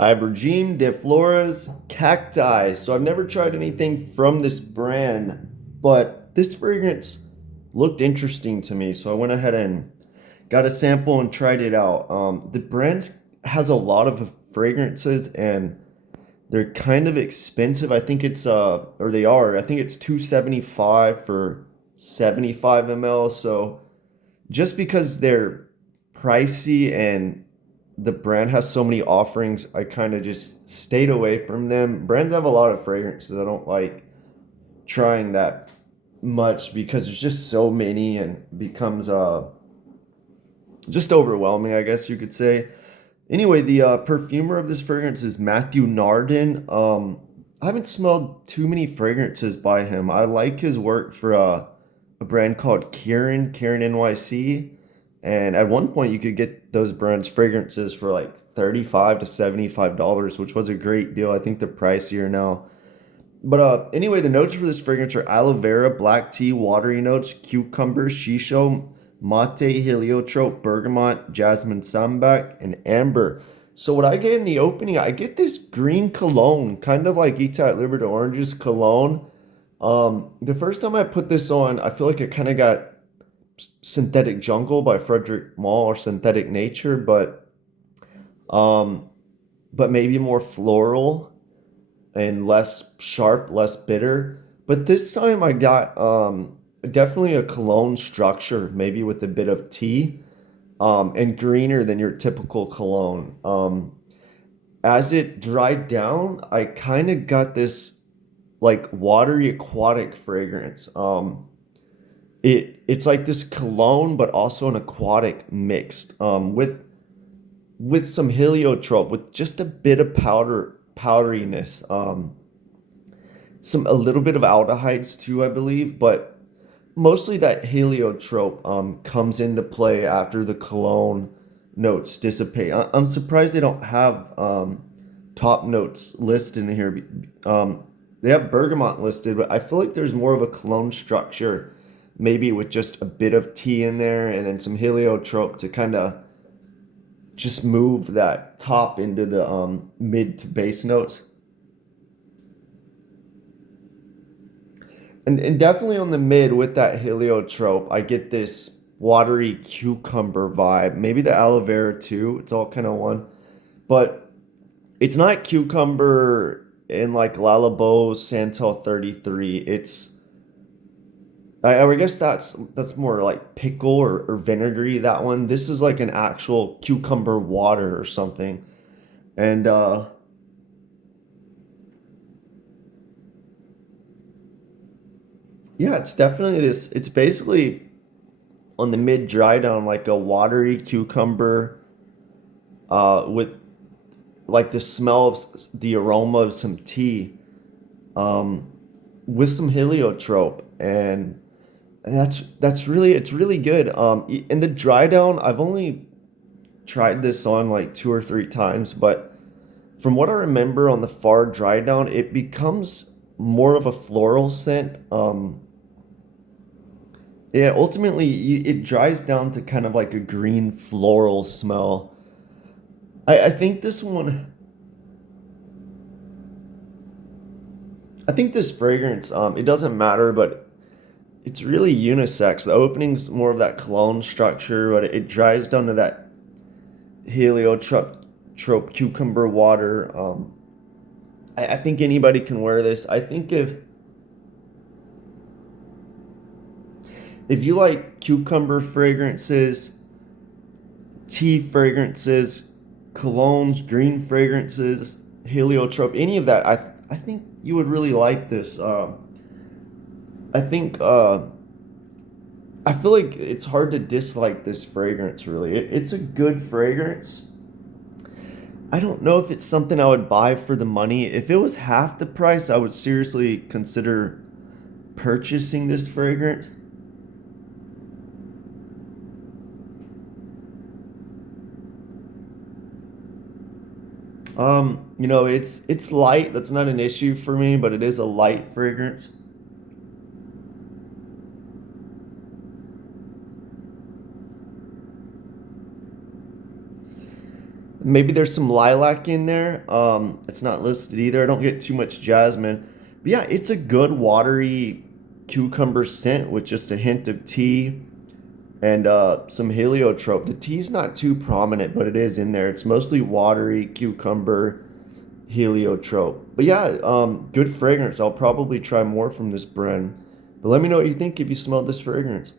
Aubergine de Flores Cacti. So I've never tried anything from this brand, but this fragrance looked interesting to me. So I went ahead and got a sample and tried it out. The brand has a lot of fragrances and they're kind of expensive. I think it's or they are. I think it's 275 for 75 ml. So just because they're pricey and the brand has so many offerings, I kind of just stayed away from them. Brands have a lot of fragrances I don't like trying that much because there's just so many and becomes just overwhelming, I guess you could say. Anyway, the perfumer of this fragrance is Matthew Nardin. I haven't smelled too many fragrances by him. I like his work for a brand called Kieran NYC. And at one point, you could get those brands' fragrances for like $35 to $75, which was a great deal. I think they're pricier now. But anyway, the notes for this fragrance are aloe vera, black tea, watery notes, cucumber, shisho, mate, heliotrope, bergamot, jasmine sambac, and amber. So what I get in the opening, I get this green cologne, kind of like Ita at Liberty Orange's cologne. The first time I put this on, I feel like it kind of got Synthetic Jungle by Frederick Malle or Synthetic Nature, um, but maybe more floral and less sharp, less bitter. But this time I got definitely a cologne structure, maybe with a bit of tea, and greener than your typical cologne. As it dried down, I kind of got this like watery aquatic fragrance. It's like this cologne, but also an aquatic mixed with some heliotrope, with just a bit of powderiness. Some a little bit of aldehydes too, I believe, but mostly that heliotrope comes into play after the cologne notes dissipate. I'm surprised they don't have top notes listed in here. They have bergamot listed, but I feel like there's more of a cologne structure, maybe with just a bit of tea in there and then some heliotrope to kind of just move that top into the mid to base notes. And definitely on the mid with that heliotrope, I get this watery cucumber vibe. Maybe the aloe vera too. It's all kind of one. But it's not cucumber in like Lalabo Santal 33. I guess that's more like pickle or vinegary, that one. This is like an actual cucumber water or something. And yeah, it's definitely this. It's basically on the mid dry down like a watery cucumber with like the smell of the aroma of some tea um, with some heliotrope and that's really it's really good. In the dry down, I've only tried this on like two or three times, but from what I remember on the far dry down, it becomes more of a floral scent. Yeah, ultimately, it dries down to kind of like a green floral smell. I think this one, I think this fragrance, it doesn't matter, but it's really unisex. The opening's more of that cologne structure, but it dries down to that heliotrope cucumber water. I think anybody can wear this. I think if you like cucumber fragrances, tea fragrances, colognes, green fragrances, heliotrope, any of that, I think you would really like this. I think I feel like it's hard to dislike this fragrance. Really, it's a good fragrance. I don't know if it's something I would buy for the money. If it was half the price, I would seriously consider purchasing this fragrance. It's light. That's not an issue for me, but it is a light fragrance. Maybe there's some lilac in there. It's not listed either. I don't get too much jasmine. But yeah, it's a good watery cucumber scent with just a hint of tea and some heliotrope. The tea's not too prominent, but it is in there. It's mostly watery cucumber heliotrope. But yeah, good fragrance. I'll probably try more from this brand. But let me know what you think if you smelled this fragrance.